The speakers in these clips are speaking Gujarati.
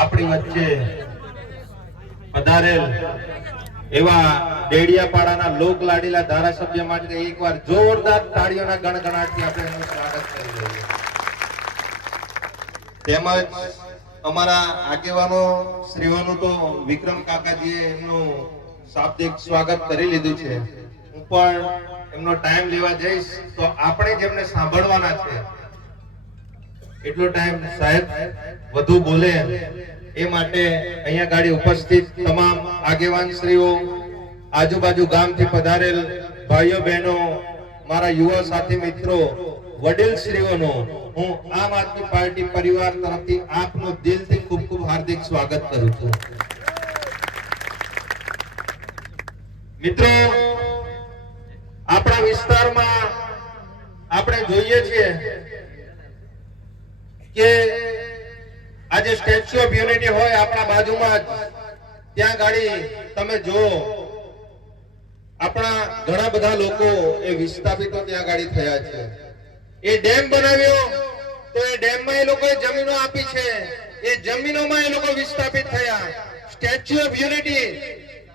આપણી વચ્ચે પધારેલ એવા ડેડિયાપાડાના લોક લાડીલા ધારાસભ્ય માટે એકવાર જોરદાર તાળીઓના ગણગણાટથી આપણે એનું સ્વાગત કરી લઈએ. તેમજ અમારા આગેવાનો શ્રીઓનું તો વિક્રમ કાકાજીએ એમનું શાબ્દિક સ્વાગત કરી લીધું છે. હું પણ એમનો ટાઈમ લેવા જઈશ તો આપણે જેમને સાંભળવાના છે એટલો ટાઈમ સાહેબ વધુ બોલે એ માટે અહીંયા ગાડી ઉપસ્થિત તમામ આગેવાન શ્રીઓ, આજુબાજુ ગામથી પધારેલ ભાઈઓ બહેનો, મારા યુવા સાથી મિત્રો, વડીલ શ્રીઓનો હું આમ આદમી પાર્ટી પરિવાર તરફથી આપનું દિલથી ખૂબ ખૂબ હાર્દિક સ્વાગત કરું છું. મિત્રો, આપણા વિસ્તારમાં આપણે જોઈએ છીએ કે આજે સ્ટેચ્યુ ઓફ યુનિટી હોય આપણા બાજુમાં જ, ત્યાં ગાડી તમે જો આપણા ઘણા બધા લોકો એ વિસ્થાપિતો ત્યાં ગાડી થયા છે. એ ડેમ બનાવ્યો તો એ ડેમમાં એ લોકોએ જમીનો આપી છે, એ જમીનોમાં એ લોકો વિસ્થાપિત થયા. સ્ટેચ્યુ ઓફ યુનિટી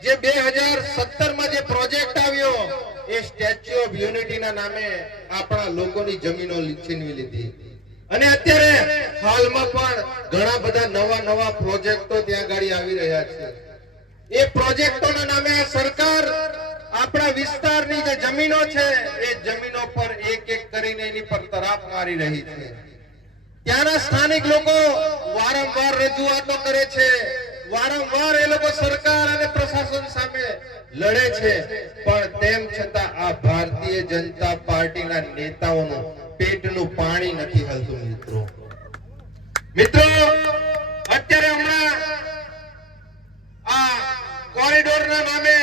જે 2017 માં જે પ્રોજેક્ટ આવ્યો એ સ્ટેચ્યુ ઓફ યુનિટી ના નામે આપણા લોકોની જમીનો છીનવી લીધી. અને અત્યારે હાલમાં પણ ઘણા બધા નવા પ્રોજેક્ટો ત્યાં ગાડી આવી રહ્યા છે. એ પ્રોજેક્ટોના નામે આ સરકાર આપણા વિસ્તારની જે જમીનો છે એ જમીનો પર એક એક કરીને એની પર તરાપ મારી રહી છે. ત્યાંના સ્થાનિક લોકો વારંવાર રજૂઆતો કરે છે, વારંવાર એ લોકો સરકાર અને પ્રશાસન સામે લડે છે, પણ તેમ છતાં આ ભારતીય જનતા પાર્ટીના નેતાઓનું પેટનું પાણી નથી હલતું. મિત્રો, અત્યારે હમણાં આ કોરિડોરના નામે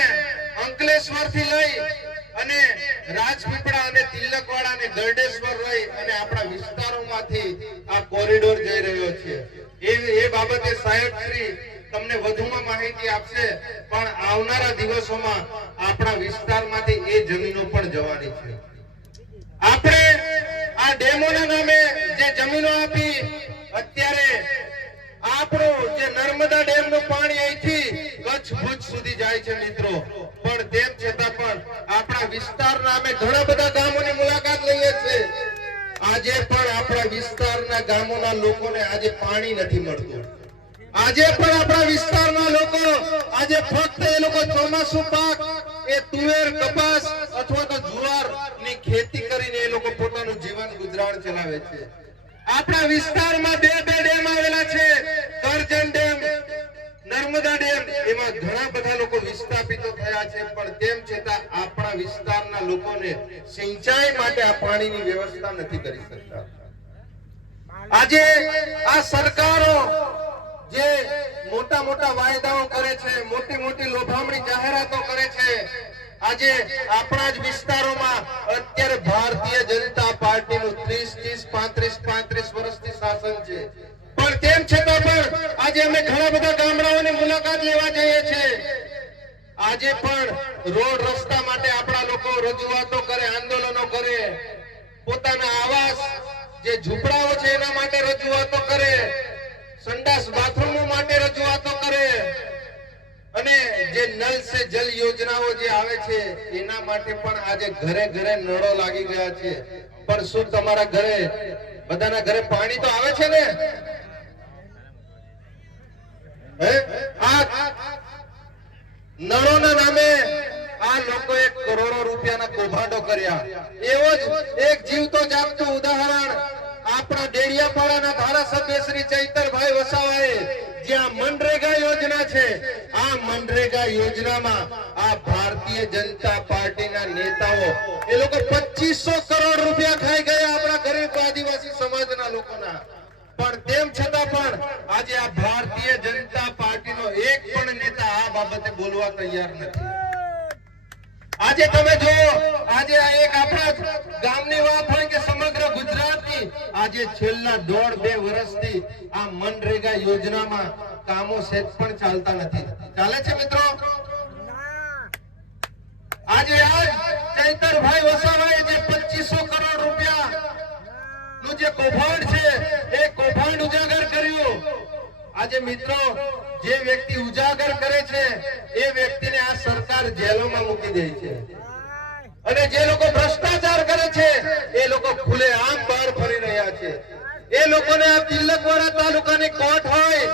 અંકલેશ્વર થી લઈ અને રાજપીપળા અને તિલકવાડા અને ગરડેશ્વર લઈ અને આપણા વિસ્તારોમાંથી આ કોરિડોર જઈ રહ્યો છે. એ બાબતે સાહેબ શ્રી તમને વધુમાં માહિતી આપશે, પણ આવનારા દિવસોમાં આપણા વિસ્તારમાંથી એ જમીનો પણ જવાની છે. આપણે આ ડેમોના નામે જે જમીનો આપી, અત્યારે આપણું જે નર્મદા ડેમનું પાણી અહીંથી કચ્છ ભુજ સુધી જાય છે મિત્રો, પણ તેમ છતાં પણ આપણા વિસ્તારના અમે ઘણા બધા ગામોની મુલાકાત લઈએ છીએ. આજે પણ આપણા વિસ્તારના ગામોના લોકોને આજે પાણી નથી મળતું. આજે પણ આપણા વિસ્તારના લોકો આજે ફક્ત એ લોકો ચોમાસુ પાક એ તુવેર, કપાસ અથવા તો જુવાર ની ખેતી કરીને એ લોકો પોતાનું જીવન ગુજરાન ચલાવે છે. આપણા વિસ્તારમાં બે ડેમ આવેલા છે, કરજણ ડેમ, નર્મદા ડેમ. એમાં ઘણા બધા લોકો વિસ્થાપિતો થયા છે, પણ તેમ છતાં આપણા વિસ્તારના લોકોને સિંચાઈ માટે આ પાણીની વ્યવસ્થા નથી કરી શકતા. આજે આ સરકારો જે મોટા વાયદાઓ કરે છે, મોટી લોભામણી જાહેરાતો કરે છે, આજે આપણા જ વિસ્તારોમાં અત્યારે ભારતીય જનતા પાર્ટીનું 30-35 વર્ષથી શાસન છે, પણ તેમ છતાં પણ આજે અમે ઘણા બધા ગામડાઓની મુલાકાત લેવા જઈએ છીએ. આજે પણ રોડ રસ્તા માટે આપણા લોકો રજૂઆતો કરે, આંદોલનો કરે, પોતાના આવાસ જે ઝૂંપડાઓ છે એના માટે રજૂઆતો કરે, સંડાસ બાથરૂમો માટે રજૂઆતો કરે, અને જે નલ સે જલ યોજનાઓ જે આવે છે એના માટે પણ આજે ઘરે નળો લાગી ગયા છે. પણ શું તમારા ઘરે બધાના ઘરે પાણી તો આવે છે ને? આ નળોના નામે આ લોકોએ કરોડો રૂપિયાના કૌભાંડો કર્યા. એવો જ એક જીવતો જાગતું ઉદાહરણ આપણા ડેડિયાપાડાના ધારાસભ્ય શ્રી ચૈતરભાઈ વસાવાએ, જ્યાં મનરેગા યોજના છે, આ મનરેગા યોજનામાં આ ભારતીય જનતા પાર્ટીના નેતાઓ એ લોકો 2500 કરોડ રૂપિયા ખાઈ ગયા આપણા ગરીબ આદિવાસી સમાજના લોકોના. પણ તેમ છતાં પણ આજે આ ભારતીય જનતા પાર્ટીનો એક પણ નેતા આ બાબતે બોલવા તૈયાર નથી. આજે તમે જો, આજે આ એક આપણા ગામની વાત હોય કે સમગ્ર ગુજરાતની, આજે છેલ્લા 1.5-2 વર્ષથી આ મનરેગા યોજનામાં કામો સેજ પણ ચાલતા નથી. ચાલે છે મિત્રો? આજે આજ ચૈતરભાઈ વસાવાએ જે 2500 કરોડ રૂપિયા નું જે કૌભાંડ છે એ કૌભાંડ ઉજાગર કર્યું. આજે મિત્રો જે વ્યક્તિ ઉજાગર કરે છે એ વ્યક્તિને આ સરકાર જેલોમાં મૂકી દે છે અને જે લોકો ભ્રષ્ટાચાર કરે છે એ લોકો ખુલ્લેઆમ બહાર ફરી રહ્યા છે. એ લોકોને આ તિલકવાડા તાલુકાની કોર્ટ હોય,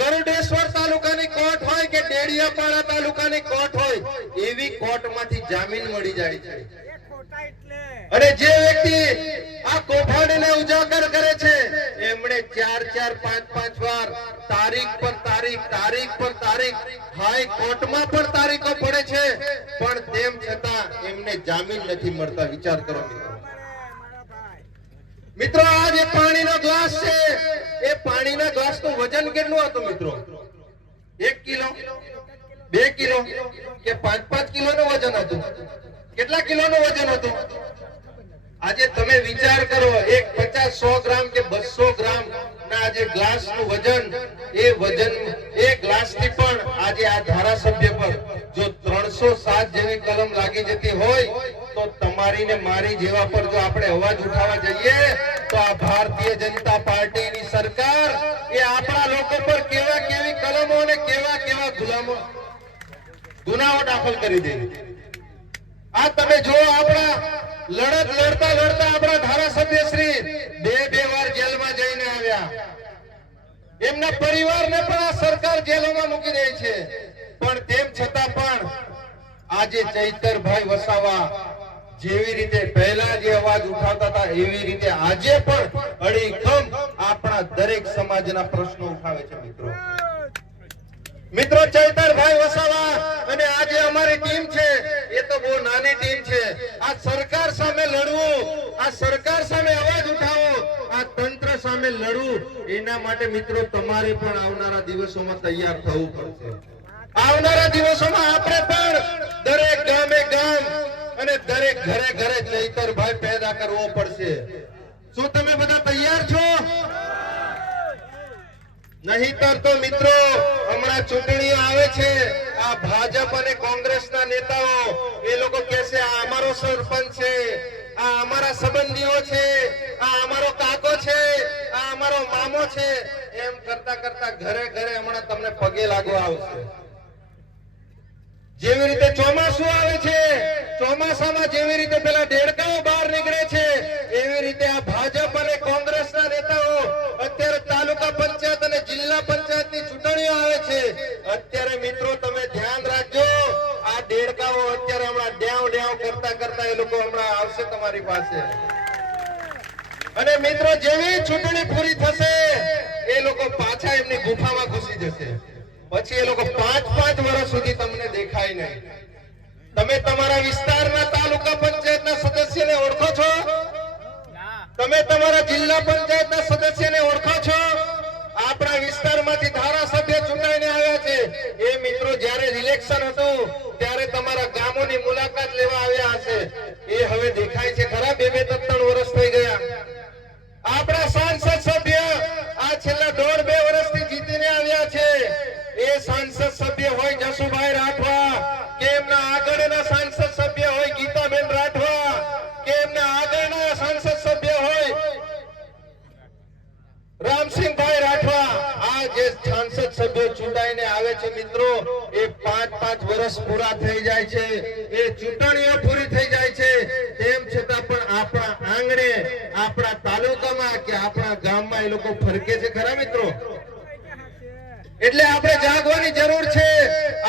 ગરુડેશ્વર તાલુકાની કોર્ટ હોય કે ડેડિયાપાડા તાલુકાની કોર્ટ હોય, એવી કોર્ટમાંથી જામીન મળી જાય છે. અને જે વ્યક્તિ આ કૌભાંડને ઉજાગર કરે છે એમણે 4-4, 5-5 વાર તારીખ પર તારીખ હાઈ કોર્ટમાં પણ તારીખો પડે છે, પણ તેમ છતાં એમને જામીન નથી મળતા. વિચાર કરો મિત્રો, આ જે પાણીનો ગ્લાસ છે એ પાણીના ગ્લાસનું વજન કેટલું હતું મિત્રો? 1 કિલો, 2 કિલો કે 5-5 કિલોનું વજન હતું? કેટલા કિલોનું વજન હતું? આજે તમે વિચાર કરો, એક 50-100 ગ્રામ કે 200 ગ્રામ ના જે ગ્લાસનું વજન, એ વજન એ ગ્લાસથી પણ આજે આ ધારાસભ્ય પર જો 307 જેવી કલમ લાગી જતી હોય તો તમારી ને મારી જેવા પર જો આપણે અવાજ ઉઠાવવા જઈએ તો આ ભારતીય જનતા પાર્ટીની સરકાર એ આપણા લોકો પર કેવી કલમો અને કેવા ગુનાઓ દાખલ કરી દે. આ તમે જો આપણા લડત લડતા આપણા ધારાસભ્ય શ્રી બે વાર જેલમાં જઈને આવ્યા. એમના પરિવારને પણ આ સરકાર જેલોમાં મૂકી દે છે, પણ તેમ છતાં પણ આજે ચૈતરભાઈ વસાવા જેવી રીતે પહેલા જે અવાજ ઉઠાવતા હતા એવી રીતે આજે પણ અડીખમ આપણા દરેક સમાજના પ્રશ્નો ઉઠાવે છે. મિત્રો ચૈતરભાઈ વસાવા અને આજે અમારી ટીમ છે એ તો બહુ નાની ટીમ છે. આ સરકાર સામે લડવું, આ સરકાર સામે અવાજ ઉઠાવો, આ તંત્ર સામે લડવું, એના માટે મિત્રો તમારે પણ આવનારા દિવસોમાં તૈયાર થવું પડશે. આવનારા દિવસોમાં આપણે પણ દરેક ગામે ગામ અને દરેક ઘરે ચૈતરભાઈ પેદા કરવો પડશે. શું તમે બધા તૈયાર છો? નહીતર તો મિત્રો હમણાં ચૂંટણીઓ આવે છે, આ ભાજપ અને કોંગ્રેસના નેતાઓ એ લોકો કહેશે આ અમારો સરપંચ છે, આ અમારા સંબંધીઓ છે, આ અમારો કાકો છે, આ અમારો મામો છે, એમ કરતા ઘરે હમણાં તમને પગે લાગવા આવશે. જેવી રીતે ચોમાસું આવે છે, ચોમાસામાં જેવી રીતે પેલા દેડકાઓ બહાર નીકળે છે, એવી રીતે આ ભાજપ અને કોંગ્રેસના નેતાઓ અત્યારે તાલુકા પંચાયત અને જિલ્લા પંચાયતની ચૂંટણીઓ આવે છે. અત્યારે મિત્રો તમે ધ્યાન રાખજો, આ દેડકાઓ અત્યારે હમણાં ડ્યાવ કરતા એ લોકો હમણાં આવશે તમારી પાસે. અને મિત્રો જેવી ચૂંટણી પૂરી થશે એ લોકો પાછા એમની ગુફામાં ઘૂસી જશે. પછી એ લોકો 5-5 વર્ષ સુધી તમને દેખાય નહીં. તમે તમારા વિસ્તારના તાલુકા પંચાયતના સદસ્યને ઓળખો છો? તમે તમારા જિલ્લા પંચાયતના સદસ્યને ઓળખો છો? આપણા વિસ્તારમાંથી ધારાસભ્ય ચૂંટાઈને આવ્યા છે એ મિત્રો જ્યારે ઇલેક્શન હતું ત્યારે તમારા ગામોની મુલાકાત લેવા આવ્યા હશે. એ હવે દેખાય છે ખરા? 2-3 વર્ષ થઈ ગયા. આપણા સાંસદ સભ્ય આ છેલ્લા 1.5-2 વર્ષથી જીતીને આવ્યા છે. એ સાંસદ સભ્ય હોય જસુભાઈ રાઠવા, કે એમના આગળના સાંસદ સભ્ય હોય ગીતાબેન રાઠવા, કે એમના આગળના સાંસદ સભ્ય હોય રામસિંહભાઈ રાઠવા, આ જે સાંસદ સભ્યો ચૂંટાઈને આવે છે મિત્રો એ 5-5 વર્ષ પૂરા થઈ જાય છે, એ ચૂંટણીઓ પૂરી થઈ જાય છે, તેમ છતાં પણ આપણા આંગણે, આપણા તાલુકામાં કે આપણા ગામમાં એ લોકો ફરકે છે ખરા મિત્રો? એટલે આપણે જાગવાની જરૂર છે.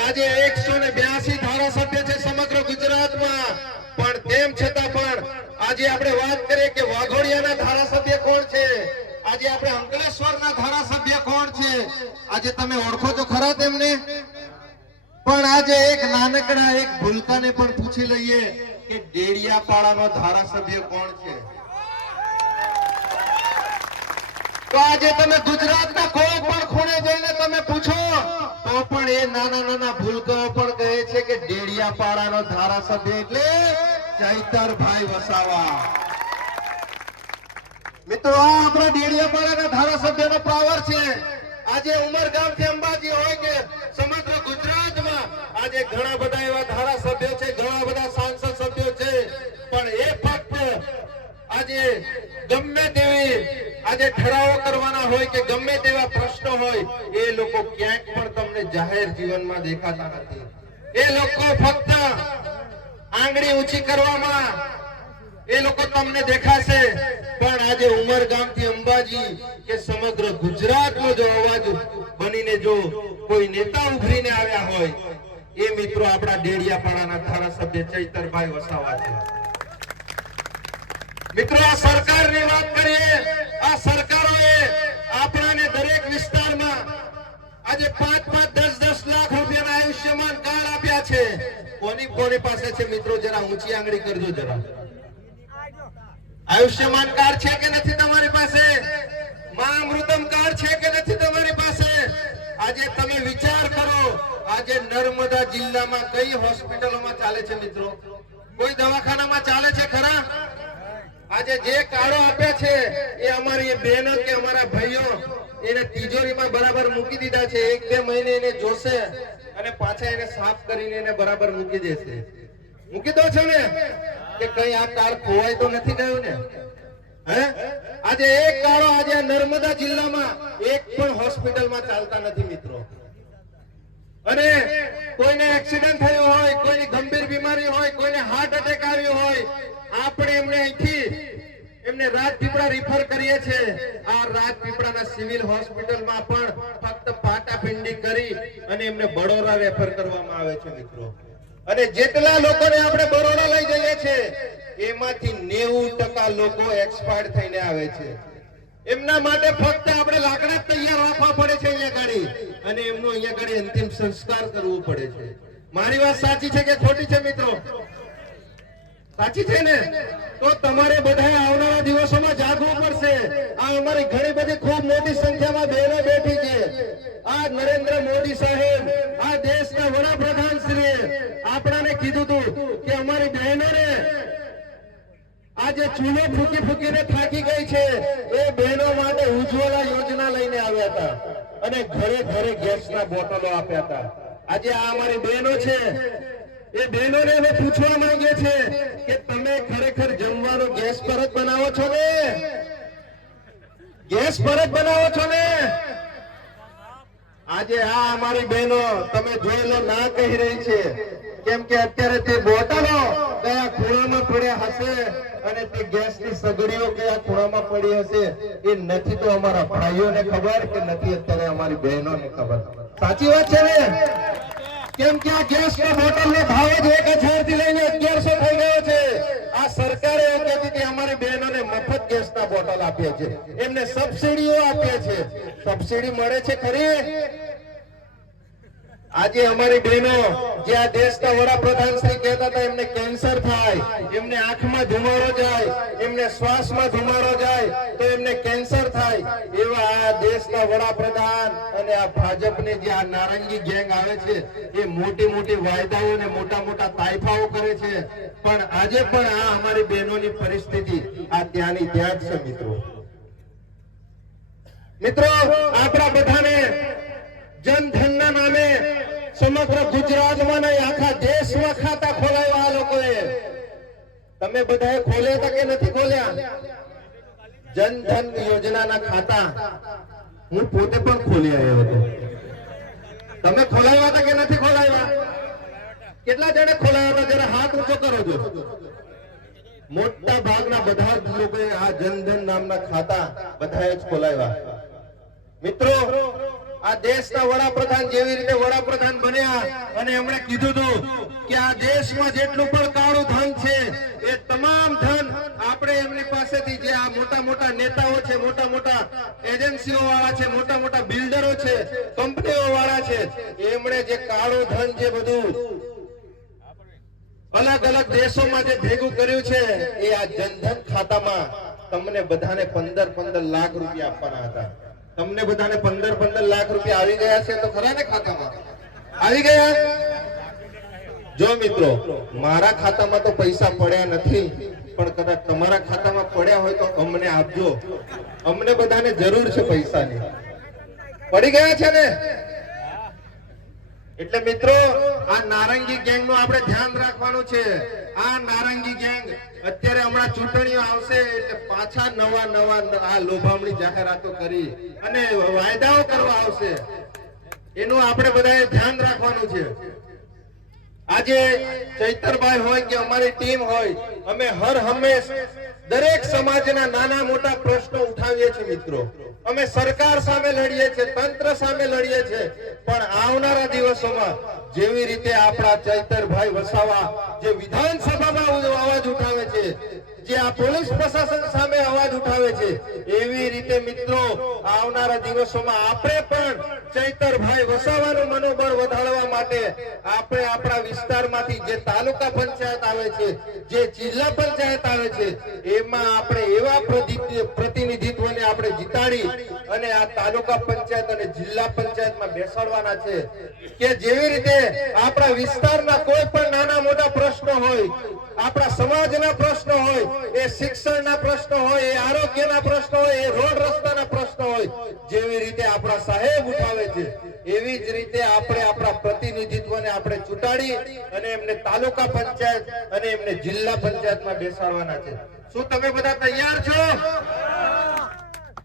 આજે 182 ધારાસભ્ય છે સમગ્ર ગુજરાતમાં, પણ તેમ છતાં પણ આજે આપણે વાત કરીએ કે વાઘોડિયાના ધારાસભ્ય કોણ છે, આજે આપણે અંકલેશ્વરના ધારાસભ્ય કોણ છે, આજે તમે ઓળખો તો ખરા તેમને? પણ આજે એક નાનકડા એક ભૂલકાને પણ પૂછી લઈએ કે ડેડિયાપાડાનો ધારાસભ્ય કોણ છે. તો આજે તમે ગુજરાતના કોઈ પણ ખૂણે જઈને તમે પૂછો તો પણ એ નાના ભૂલકાઓ પણ કહે છે કે ડેડિયાપાડાનો ધારાસભ્ય એટલે ચૈતરભાઈ વસાવા. મિત્રો આ આપણા ડેડિયાપાડાના ધારાસભ્યનો પાવર છે. આજે ઉમરગામથી અંબાજી હોય કે સમગ્ર ગુજરાતમાં આજે ઘણા બધા એવા ધારાસભ્યો છે, ઘણા બધા સાંસદ સભ્યો છે, પણ એ ફક્ત આજે ગમે તેવી આજે ઠરાવો કરવાના હોય કે ગમે તેવા પ્રશ્નો હોય હોય એ લોકો ક્યાંક પણ તમને જાહેર જીવનમાં દેખાતા નથી. એ લોકો ફક્ત આંગળી ઊંચી કરવામાં એ લોકો તમને દેખાશે, પણ આજે ઉમરગામ થી અંબાજી કે સમગ્ર ગુજરાતનો જો અવાજ બનીને જો કોઈ નેતા ઉભરીને આવ્યા હોય એ મિત્રો આપણા ડેડિયાપાડાના ધારાસભ્ય ચૈતરભાઈ વસાવા છે. મિત્રો આ સરકારની વાત કરીએ, આ સરકારોએ આપણાને દરેક વિસ્તારમાં આજે 5-10 લાખ રૂપિયાના આયુષ્યમાન કાર્ડ આપ્યા છે. કોની પાસે છે મિત્રો? જરા ઊંચી આંગળી કરજો જરા. આયુષ્યમાન કાર્ડ છે કે નથી તમારી પાસે? મહાઅમૃતમ કાર્ડ છે કે નથી તમારી પાસે? આજે તમે વિચાર કરો, આજે નર્મદા જિલ્લામાં કઈ હોસ્પિટલોમાં ચાલે છે મિત્રો? કોઈ દવાખાનામાં ચાલે છે ખરા? આજે જે કાર્ડો આપ્યા છે એ અમારી બહેનો કે અમારા ભાઈઓ એને તિજોરીમાં બરાબર મૂકી દીધા છે. 1-2 મહિને એને જોશે અને પાછા એને સાફ કરીને એને બરાબર મૂકી દેશે. મૂકી દો છો ને કે કઈ આ કાર્ડ ખોવાય તો નથી ગયું ને? હે, આજે એક કાર્ડો આજે નર્મદા જિલ્લામાં એક પણ હોસ્પિટલમાં ચાલતા નથી મિત્રો. અને કોઈને એક્સિડન્ટ થયો હોય, કોઈની ગંભીર બીમારી હોય, કોઈને હાર્ટ એટેક આવ્યો હોય, આપણે એમને રાજપીપળા રિફર કરીએ છીએ. આ રાજપીપળાના સિવિલ હોસ્પિટલમાં પણ ફક્ત પાટાપિંડી કરી અને એમને બરોડા રેફર કરવામાં આવે છે મિત્રો. અને જેટલા લોકોને આપણે બરોડા લઈ જઈએ છીએ એમાંથી 90% લોકો એક્સપાયર્ડ થઈને આવે છે. એમના માટે ફક્ત આપણે લાકડા તૈયાર રાખવા પડે છે અહીંયા ગાડી, અને એમનું અહીંયા ગાડી અંતિમ સંસ્કાર કરવું પડે છે. મારી વાત સાચી છે કે ખોટી છે મિત્રો? સાચી છે ને? તો તમારે બધાએ આવનારા દિવસોમાં જાગવું પડશે. આ અમારી ઘણી બધી ખૂબ મોટી સંખ્યામાં બહેનો બેઠી છે. આ નરેન્દ્ર મોદી સાહેબ, આ દેશના વડાપ્રધાન શ્રી આપણાને કીધું હતું કે અમારી બહેનોને આજે ચૂલો ફૂંકીને થાકી ગઈ છે, એ બહેનો માટે ઉજ્જવલા યોજના લઈને આવ્યા હતા અને ઘરે ઘરે ગેસના બોટલો આપ્યા હતા. આજે આ અમારી બહેનો છે, એ બહેનોને અમે પૂછવા માંગીએ છીએ કે તમે ખરેખર જમવાનો ગેસ પર જ બનાવો છો ને? ગેસ પર જ બનાવો છો ને? આજે આ અમારી બહેનો તમે જોઈ લો ના કહી રહી છે, કેમ કે અત્યારે તે બોટલો કયા ખૂણામાં પડ્યા હશે અને તે ગેસની સગડીઓ કયા ખૂણામાં પડી હશે એ નથી તો અમારા ભાઈઓને ખબર કે નથી અત્યારે અમારી બહેનોને ખબર. સાચી વાત છે ને? કેમ કે આ ગેસના બોટલનો ભાવ જ 1000 થી લઈને 1100 થઈ ગયો છે. આ સરકારે એવું કહેતી કે અમારી બહેનોને મફત ગેસના બોટલ આપે છે, એમને સબસિડીઓ આપે છે. સબસિડી મળે છે ખરી? આજે અમારી બહેનો જે આ દેશના વડાપ્રધાન શ્રી કહેતા હતા એમને કેન્સર થાય, એમને આંખમાં ધુમાડો જાય, એમને શ્વાસમાં ધુમાડો જાય તો એમને કેન્સર થાય, એવા આ દેશના વડાપ્રધાન અને આ ભાજપની જે આ નારંગી ગેંગ આવે છે એ મોટી મોટી વાયદાઓ અને મોટા મોટા તાઇફાઓ કરે છે. પણ આજે પણ આ અમારી બહેનોની પરિસ્થિતિ આ ત્યાંની ત્યાં જ છે મિત્રો. મિત્રો આપણા બધાને જનધનના નામે સમગ્ર ગુજરાતમાં નહીં આખા દેશમાં ખાતા ખોલાવ્યા આ લોકોએ. તમે બધાએ ખોલ્યા હતા કે નથી ખોલ્યા? જનધન યોજનાના ખાતા હું પોતે પણ ખોલી આવ્યો હતો. તમે ખોલાવ્યા હતા કે નથી ખોલાવ્યા? કેટલા જણે ખોલાવ્યા હતા? જરા હાથ ઊંચો કરો છો. મોટા ભાગના બધા જ લોકોએ આ જનધન નામના ખાતા બધાએ જ ખોલાવ્યા. મિત્રો આ દેશના વડાપ્રધાન જેવી રીતે વડાપ્રધાન બન્યા અને એમણે કીધું હતું કે આ દેશમાં જેટલું પણ કાળું ધન છે એ તમામ ધન આપણે એમની પાસેથી જે આ મોટા મોટા નેતાઓ છે, મોટા મોટા એજન્સીઓ વાળા છે, મોટા મોટા બિલ્ડરો છે, કંપનીઓ વાળા છે, એમણે જે કાળું ધન જે બધું અલગ અલગ દેશોમાં જે ભેગું કર્યું છે એ આ જનધન ખાતામાં તમને બધાને 15 લાખ રૂપિયા આપવાના હતા. તમને બધાને 15 લાખ રૂપિયા આવી ગયા છે તો ખરા ને? ખાતામાં આવી ગયા? જો મિત્રો મારા ખાતામાં તો પૈસા પડ્યા નથી, પણ કદાચ તમારા ખાતામાં પડ્યા હોય તો અમને આપજો. અમને બધાને જરૂર છે પૈસાની. પડી ગયા છે ને? એટલે મિત્રો આ નારંગી ગેંગ નું આપણે ધ્યાન રાખવાનું છે. આ નારંગી ગેંગ અત્યારે હમણાં ચૂંટણીઓ આવશે એટલે પાછા નવા આ લોભામણી જાહેરાતો કરી અને વાયદાઓ કરવા આવશે. એનું આપણે બધાએ ધ્યાન રાખવાનું છે. આજે ચૈતરભાઈ હોય કે અમારી ટીમ હોય, અમે હર હંમેશ દરેક સમાજના નાના મોટા પ્રશ્નો ઉઠાવીએ છીએ મિત્રો. અમે સરકાર સામે લડીએ છીએ, તંત્ર સામે લડીએ છીએ, પણ આવનારા દિવસોમાં જેવી રીતે આપણા ચૈતરભાઈ વસાવા જે વિધાનસભામાં અવાજ ઉઠાવે છે, જે આ પોલીસ પ્રશાસન સામે અવાજ ઉઠાવે છે, એવી રીતે મિત્રો આવનારા દિવસોમાં આપણે પણ ચૈતરભાઈ વસાવાનું મનોબળ વધારવા માટે આપણે આપણા વિસ્તારમાંથી જે તાલુકા પંચાયત આવે છે, જે જિલ્લા પંચાયત આવે છે, એમાં આપણે એવા પ્રતિનિધિત્વને આપણે જીતાડી અને આ તાલુકા પંચાયત અને જિલ્લા પંચાયતમાં બેસાડવાના છે કે જેવી રીતે આપણા વિસ્તારના કોઈ પણ નાના મોટા પ્રશ્નો હોય, આપણા સમાજના પ્રશ્નો હોય, એ શિક્ષણના પ્રશ્નો હોય, એ આરોગ્યના પ્રશ્નો હોય, એ રોડ રસ્તાના પ્રશ્નો હોય, જેવી રીતે આપણા સાહેબ ઉઠાવે છે, એવી જ રીતે આપણે આપણા પ્રતિનિધિત્વને આપણે ચૂંટાડી અને એમને તાલુકા પંચાયત અને એમને જિલ્લા પંચાયતમાં બેસાડવાના છે. શું તમે બધા તૈયાર છો?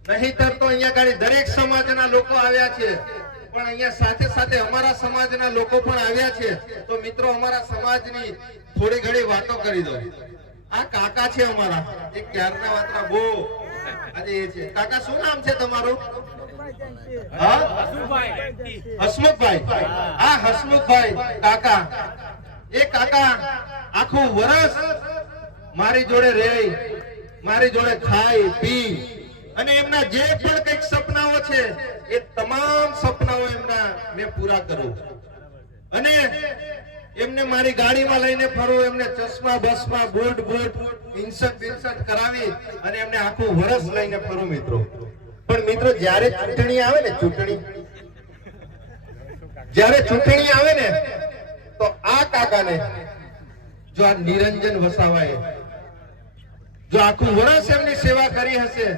નહીંતર તો અહીંયા ગાડી દરેક સમાજના લોકો આવ્યા છે, પણ અહીંયા સાથે સાથે અમારા સમાજના લોકો પણ આવ્યા છે. તો મિત્રો અમારા સમાજની થોડી ઘણી વાતો કરી દો. આ કાકા છે અમારા, એક ક્યારના વાતના બહુ આજે એ છે. કાકા શું નામ છે તમારું? હસમુખભાઈ. આ હસમુખભાઈ કાકા, એ કાકા આખું વર્ષ મારી જોડે રહે, મારી જોડે ખાય પી અને એમના જે પણ કઈક સપનાઓ છે એ તમામ સપનાઓ એમના મેં પૂરા કરું અને એમને મારી ગાડીમાં લઈને ફરું, એમને ચશ્મા બસમાં બૂટ ઇન્સર્ટ કરાવી અને એમને આખું વર્ષ લઈને ફરું મિત્રો. પણ મિત્રો જ્યારે ચૂંટણી આવે ને, જ્યારે ચૂંટણી આવે ને તો આ કાકાને જો આ નિરંજન વસાવાએ જો આખું વર્ષ એમની સેવા કરી હશે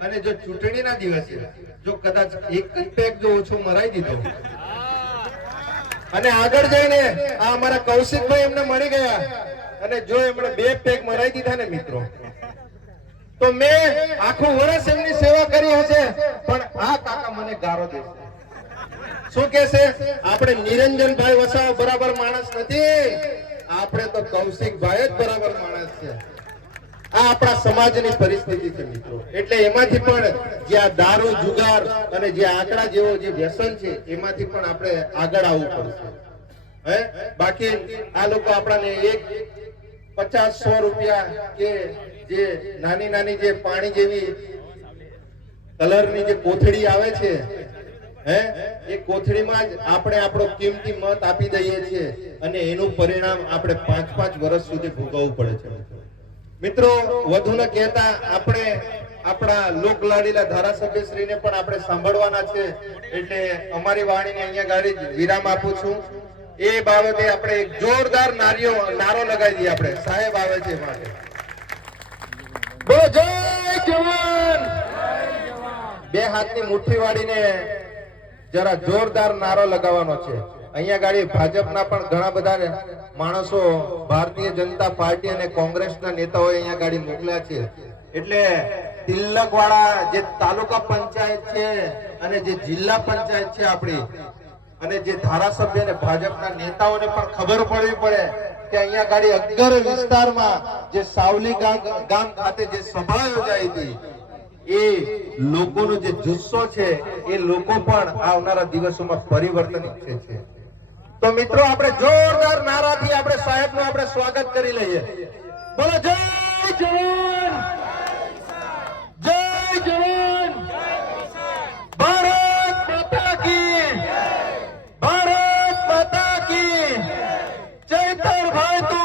અને જો ચૂંટણીના દિવસે જો કદાચ એક જ પેક જો ઓછો મરાઈ દીધો અને આગળ જઈને આ અમારા કૌશિકભાઈ એમને મળી ગયા અને જો એમણે 2 પેક મરાઈ દીધા ને મિત્રો, તો મેં આખું વર્ષ એમની સેવા કરી હશે પણ આ કાકા મને ગારો દેશે. શું કહેશે? આપણે નિરંજનભાઈ વસાવા બરાબર માણસ નથી, આપણે તો કૌશિકભાઈ જ બરાબર માણસ છે. આ આપણા સમાજની પરિસ્થિતિ છે મિત્રો. એટલે એમાંથી પણ જે આ દારૂ જુગાર અને જે આંકડા જેવો જે વ્યસન છે એમાંથી પણ આપણે આગળ આવવું પડશે. બાકી આ લોકો આપણને 50-100 રૂપિયા કે જે નાની જે પાણી જેવી કલરની જે કોથળી આવે છે, એ કોથળીમાં જ આપણે આપણો કિંમતી મત આપી દઈએ છીએ અને એનું પરિણામ આપણે 5-5 વર્ષ સુધી ભોગવવું પડે છે મિત્રો. વધુ ન કહેતા આપણે આપણા લોકલાડીલા ધારાસભ્યશ્રીને પણ આપણે સાંભળવાના છે, એટલે અમારી વાણીને અહીંયા ગાડી વિરામ આપું છું. એ બાબતે આપણે એક જોરદાર નારો લગાવી દઈએ. આપણે સાહેબ આવે છે માટે બોલો જય જવાન. 2 હાથની મુઠ્ઠી વાળીને જરા જોરદાર નારો લગાવવાનો છે. અહીંયા ગાડી ભાજપના પણ ઘણા બધા માણસો, ભારતીય જનતા પાર્ટી અને કોંગ્રેસના નેતાઓ અહીંયા ગાડી મોકલ્યા છે. એટલે તિલકવાડા જે તાલુકા પંચાયત છે અને જે જિલ્લા પંચાયત છે આપણી, અને જે ધારાસભ્ય અને ભાજપના નેતાઓને પણ ખબર પડવી પડે કે અહીંયા ગાડી અગર વિસ્તારમાં જે સાવલી ગામ ખાતે જે સભા યોજાઈ હતી, એ લોકોનો જે જુસ્સો છે એ લોકો પણ આવનારા દિવસોમાં પરિવર્તન ઈચ્છે છે. તો મિત્રો આપણે જોરદાર નારાથી આપણે સાહેબનું આપણે સ્વાગત કરી લઈએ. બોલો જય જવાન.